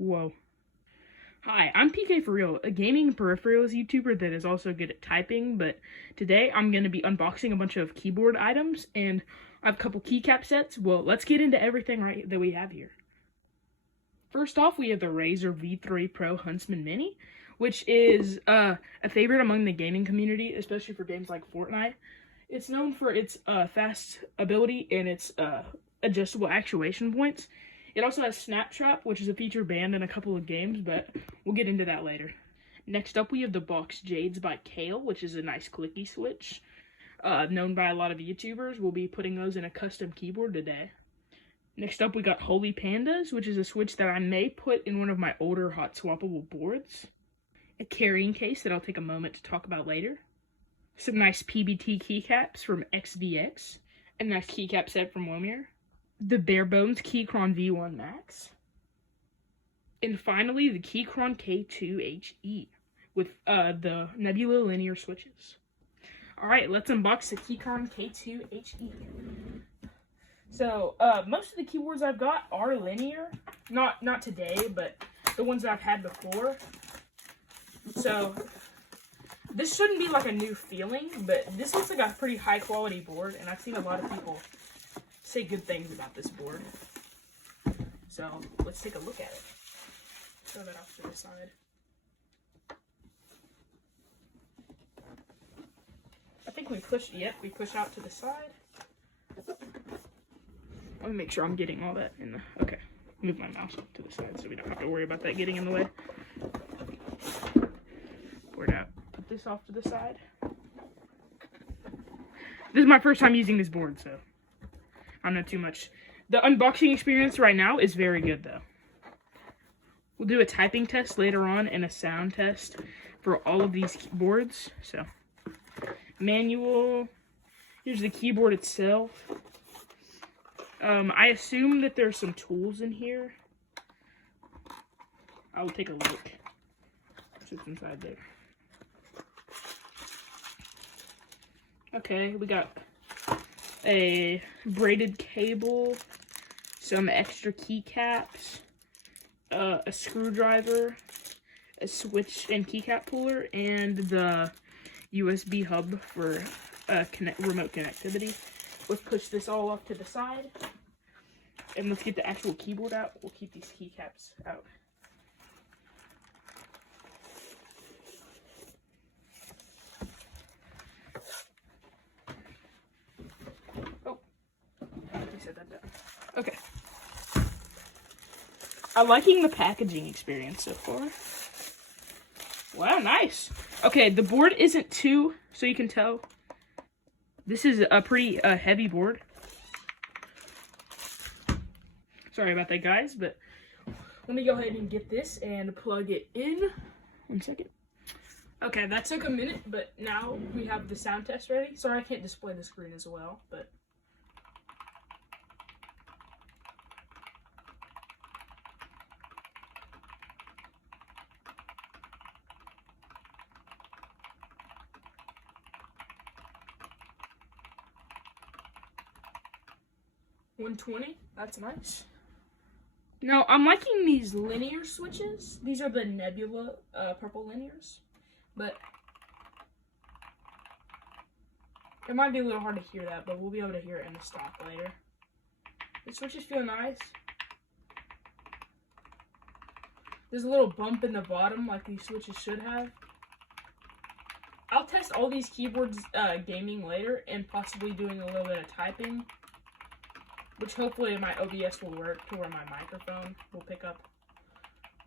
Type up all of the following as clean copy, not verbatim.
Whoa. Hi, I'm PK for Real, a gaming peripherals YouTuber that is also good at typing, but today I'm going to be unboxing a bunch of keyboard items, and I have a couple keycap sets. Well, let's get into everything that we have here. First off, we have the Razer V3 Pro Huntsman Mini, which is a favorite among the gaming community, especially for games like Fortnite. It's known for its fast ability and its adjustable actuation points. It also has Snap Trap, which is a feature banned in a couple of games, but we'll get into that later. Next up, we have the Box Jades by Kale, which is a nice clicky switch. Known by a lot of YouTubers. We'll be putting those in a custom keyboard today. Next up, we got Holy Pandas, which is a switch that I may put in one of my older hot swappable boards. A carrying case that I'll take a moment to talk about later. Some nice PBT keycaps from XVX. A nice keycap set from Womir. The Barebones Keychron V1 Max. And finally, the Keychron K2HE with the Nebula linear switches. Alright, let's unbox the Keychron K2HE. So, most of the keyboards I've got are linear. Not today, but the ones that I've had before. So, this shouldn't be like a new feeling, but this looks like a pretty high quality board, and I've seen a lot of people say good things about this board. So, let's take a look at it. Throw that off to the side. I think we push out to the side. Let me make sure I'm getting all that in the, okay. Move my mouse to the side so we don't have to worry about that getting in the way. Pour it out. Put this off to the side. This is my first time using this board, so I don't know too much. The unboxing experience right now is very good, though. We'll do a typing test later on and a sound test for all of these boards. So, manual. Here's the keyboard itself. I assume that there's some tools in here. I'll take a look. What's inside there? Okay, we got a braided cable, some extra keycaps, a screwdriver, a switch and keycap puller, and the USB hub for remote connectivity. Let's push this all off to the side, and let's get the actual keyboard out. We'll keep these keycaps out. Oh, we set that down. Okay. I'm liking the packaging experience so far. Wow, nice. Okay, the board isn't too, so you can tell, this is a pretty heavy board. Sorry about that, guys, but let me go ahead and get this and plug it in. 1 second. Okay, that took a minute, but now we have the sound test ready. Sorry I can't display the screen as well, but... $120, that's nice. Now, I'm liking these linear switches. These are the Nebula purple linears, but it might be a little hard to hear that, but we'll be able to hear it in the stock later. The switches feel nice. There's a little bump in the bottom like these switches should have. I'll test all these keyboards gaming later and possibly doing a little bit of typing, which hopefully my OBS will work to where my microphone will pick up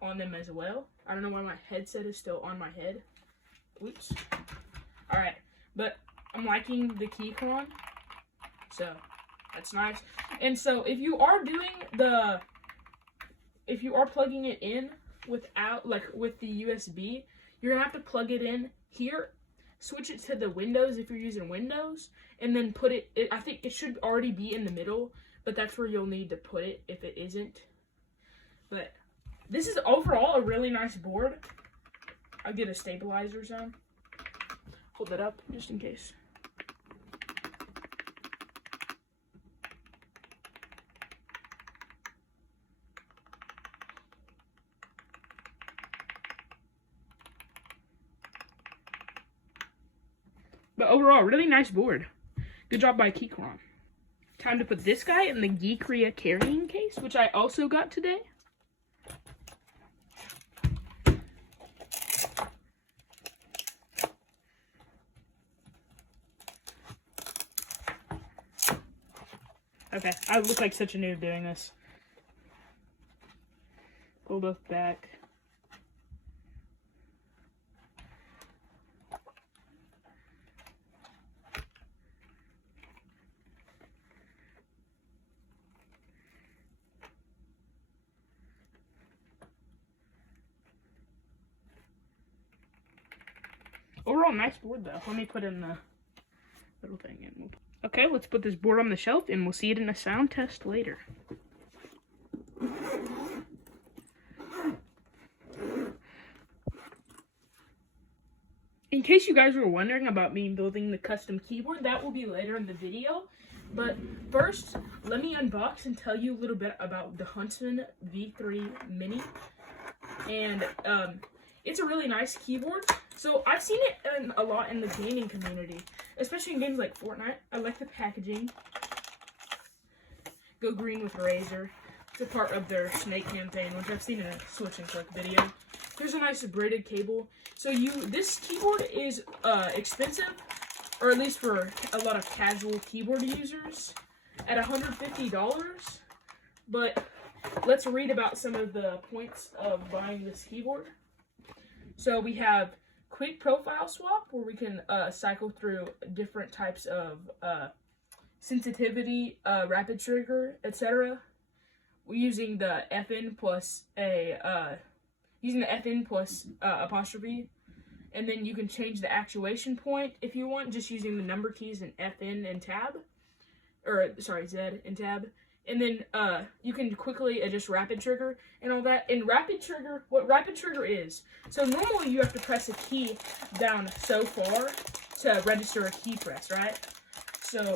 on them as well. I don't know why my headset is still on my head. Oops. Alright, but I'm liking the Keychron, so that's nice. And so if you are plugging it in without, like with the USB, you're gonna have to plug it in here, switch it to the Windows if you're using Windows, and then put it, I think it should already be in the middle, but that's where you'll need to put it if it isn't. But this is overall a really nice board. I'll get a stabilizer zone. Hold that up just in case. But overall, really nice board. Good job by Keychron. Time to put this guy in the Geekria carrying case, which I also got today. Okay, I look like such a noob doing this. Pull both back. Overall, nice board though. Let me put in the little thing in. Okay, let's put this board on the shelf and we'll see it in a sound test later. In case you guys were wondering about me building the custom keyboard, that will be later in the video. But first, let me unbox and tell you a little bit about the Huntsman V3 Mini. And it's a really nice keyboard. So I've seen it a lot in the gaming community, especially in games like Fortnite. I like the packaging. Go green with Razer. It's a part of their Snake campaign, which I've seen in a Switch and Click video. Here's a nice braided cable. So this keyboard is expensive, or at least for a lot of casual keyboard users, at $150. But let's read about some of the points of buying this keyboard. So we have quick profile swap, where we can cycle through different types of sensitivity, rapid trigger, etc. We're using the FN plus apostrophe, and then you can change the actuation point if you want, just using the number keys and FN and tab, Z and tab. And then you can quickly adjust rapid trigger and all that. And what rapid trigger is, so normally you have to press a key down so far to register a key press, right? So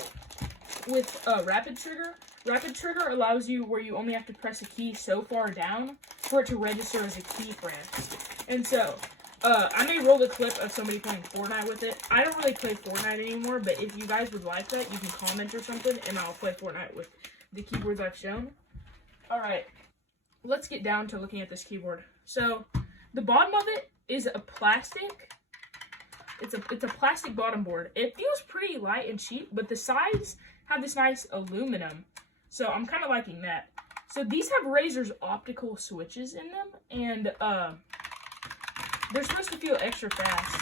with rapid trigger allows you where you only have to press a key so far down for it to register as a key press. And so I may roll the clip of somebody playing Fortnite with it. I don't really play Fortnite anymore, but if you guys would like that, you can comment or something, and I'll play Fortnite with the keyboards I've shown. Alright, let's get down to looking at this keyboard. So, the bottom of it is a plastic. It's a plastic bottom board. It feels pretty light and cheap, but the sides have this nice aluminum. So, I'm kind of liking that. So, these have Razer's optical switches in them, and they're supposed to feel extra fast.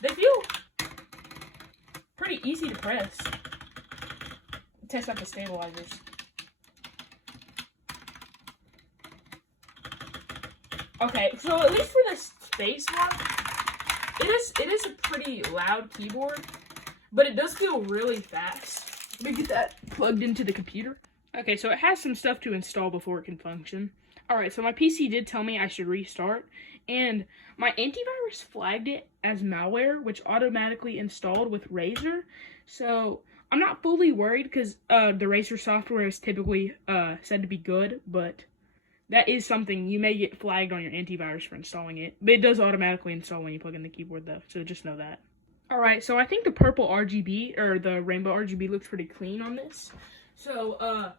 They feel pretty easy to press. Test out the stabilizers. Okay, so at least for the space lock, it is a pretty loud keyboard, but it does feel really fast. Let me get that plugged into the computer. Okay, so it has some stuff to install before it can function. Alright, so my PC did tell me I should restart, and my antivirus flagged it as malware, which automatically installed with Razer. So I'm not fully worried because the Razer software is typically said to be good, but that is something you may get flagged on your antivirus for installing it. But it does automatically install when you plug in the keyboard though, so just know that. Alright, so I think the purple RGB, or the rainbow RGB, looks pretty clean on this. So,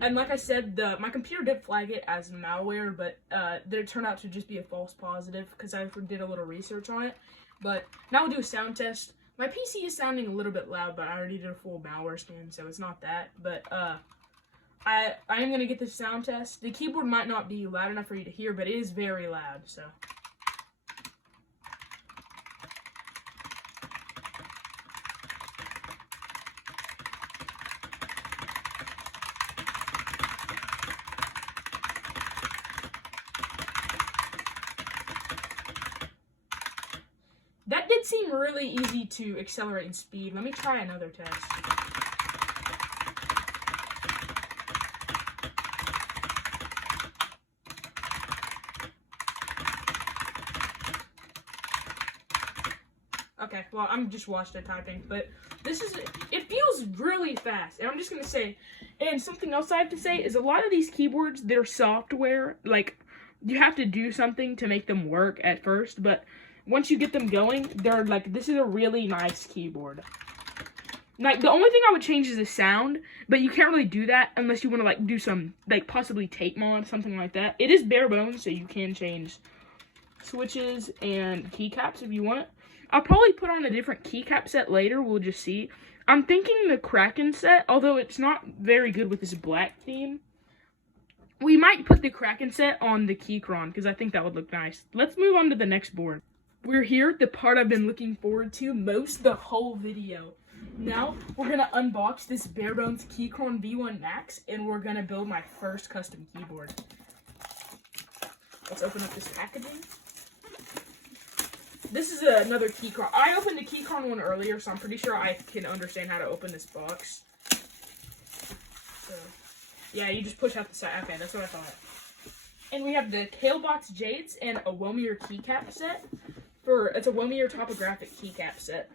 and like I said, my computer did flag it as malware, but it turned out to just be a false positive because I did a little research on it. But now we'll do a sound test. My PC is sounding a little bit loud, but I already did a full malware scan, so it's not that. But I am going to get this sound test. The keyboard might not be loud enough for you to hear, but it is very loud, so. That did seem really easy to accelerate in speed. Let me try another test. Okay, well, I'm just watched it typing, but it feels really fast, and I'm just gonna say, and something else I have to say is a lot of these keyboards, their software, like, you have to do something to make them work at first, but once you get them going, they're like, this is a really nice keyboard. Like, the only thing I would change is the sound, but you can't really do that unless you want to, like, do some, like, possibly tape mod, something like that. It is bare bones, so you can change switches and keycaps if you want it. I'll probably put on a different keycap set later, we'll just see. I'm thinking the Kraken set, although it's not very good with this black theme. We might put the Kraken set on the Keychron, because I think that would look nice. Let's move on to the next board. We're here at the part I've been looking forward to most the whole video. Now, we're going to unbox this Barebones Keychron V1 Max, and we're going to build my first custom keyboard. Let's open up this packaging. This is another Keychron. I opened the Keychron one earlier, so I'm pretty sure I can understand how to open this box. So, yeah, you just push out the side. Okay, that's what I thought. And we have the Kalebox Jades and a Womier keycap set. It's a Womier topographic keycap set.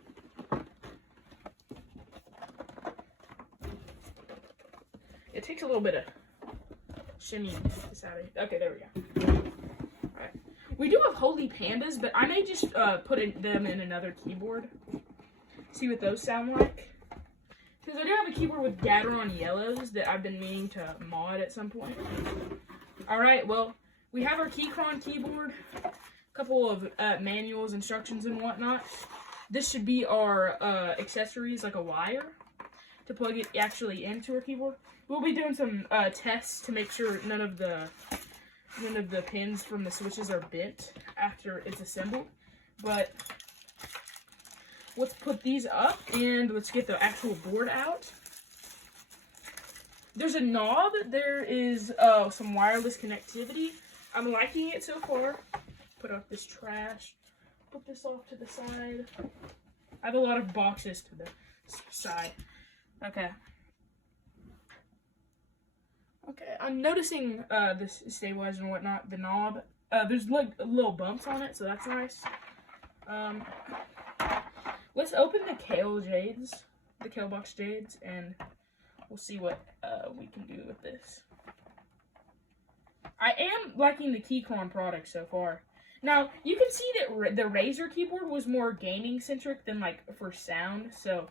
It takes a little bit of shimmying to get this out of here. Okay, there we go. Alright. We do have Holy Pandas, but I may just put them in another keyboard. See what those sound like. Because I do have a keyboard with Gateron Yellows that I've been meaning to mod at some point. Alright, well, we have our Keychron keyboard. A couple of manuals, instructions, and whatnot. This should be our accessories, like a wire, to plug it actually into our keyboard. We'll be doing some tests to make sure none of the pins from the switches are bent after it's assembled. But let's put these up and let's get the actual board out. There's a knob. There is some wireless connectivity. I'm liking it so far. Put up this trash. Put this off to the side. I have a lot of boxes to the side. Okay. Okay, I'm noticing this stabilizer and whatnot, the knob. There's like little bumps on it, so that's nice. Let's open the Kalebox Jades, and we'll see what we can do with this. I am liking the Keychron product so far. Now, you can see that the Razer keyboard was more gaming-centric than, like, for sound, so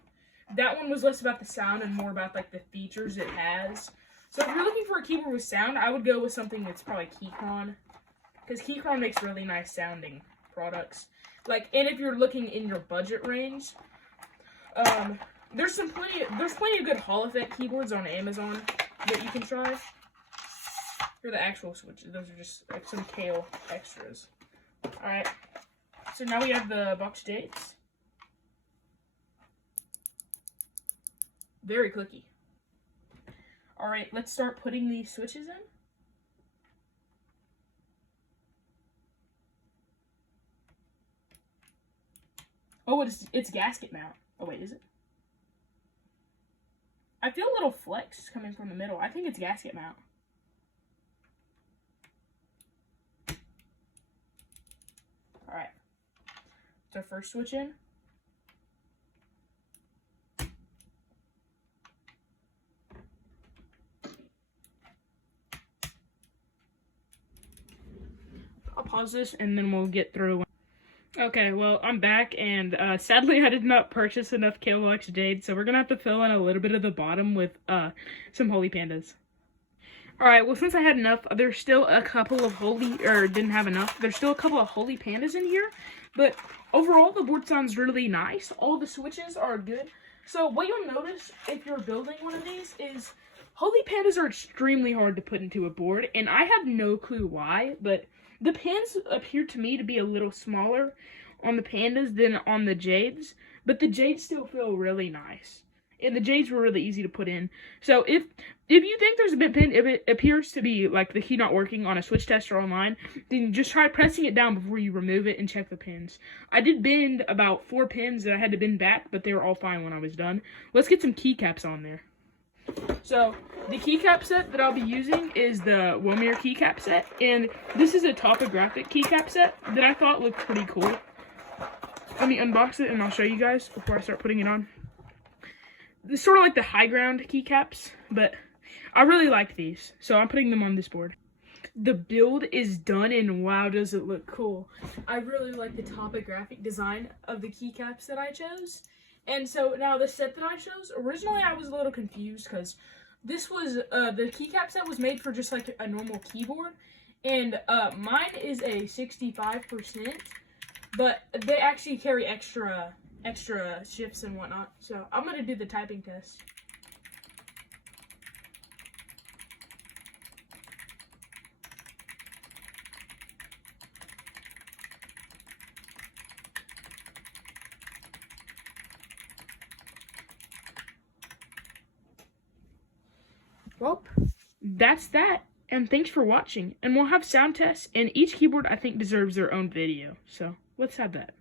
that one was less about the sound and more about, like, the features it has. So if you're looking for a keyboard with sound, I would go with something that's probably Keychron, because Keychron makes really nice sounding products. Like, and if you're looking in your budget range, there's plenty of good Hall Effect keyboards on Amazon that you can try. They're the actual switches. Those are just like some Kale extras. Alright, so now we have the box dates. Very clicky. Alright, let's start putting these switches in. Oh, it's gasket mount. Oh, wait, is it? I feel a little flex coming from the middle. I think it's gasket mount. Alright. It's our first switch in. I'll pause this and then we'll get through. Okay, well, I'm back, and sadly I did not purchase enough Kalebox Jade, so we're gonna have to fill in a little bit of the bottom with some Holy Pandas. Alright, well, since I had enough, there's still a couple of didn't have enough. There's still a couple of Holy Pandas in here, but overall the board sounds really nice. All the switches are good. So what you'll notice if you're building one of these is Holy Pandas are extremely hard to put into a board, and I have no clue why, but the pins appear to me to be a little smaller on the Pandas than on the Jades, but the Jades still feel really nice. And the Jades were really easy to put in. So if you think there's a bit pin, if it appears to be like the key not working on a switch test or online, then just try pressing it down before you remove it and check the pins. I did bend about 4 pins that I had to bend back, but they were all fine when I was done. Let's get some keycaps on there. So, the keycap set that I'll be using is the Womier keycap set, and this is a topographic keycap set that I thought looked pretty cool. Let me unbox it and I'll show you guys before I start putting it on. It's sort of like the high ground keycaps, but I really like these, so I'm putting them on this board. The build is done, and wow, does it look cool. I really like the topographic design of the keycaps that I chose. And so now the set that I chose, originally I was a little confused because this was, the keycap set was made for just like a normal keyboard. And mine is a 65%, but they actually carry extra shifts and whatnot. So I'm going to do the typing test. Well, that's that. And thanks for watching. And we'll have sound tests, and each keyboard I think deserves their own video. So let's have that.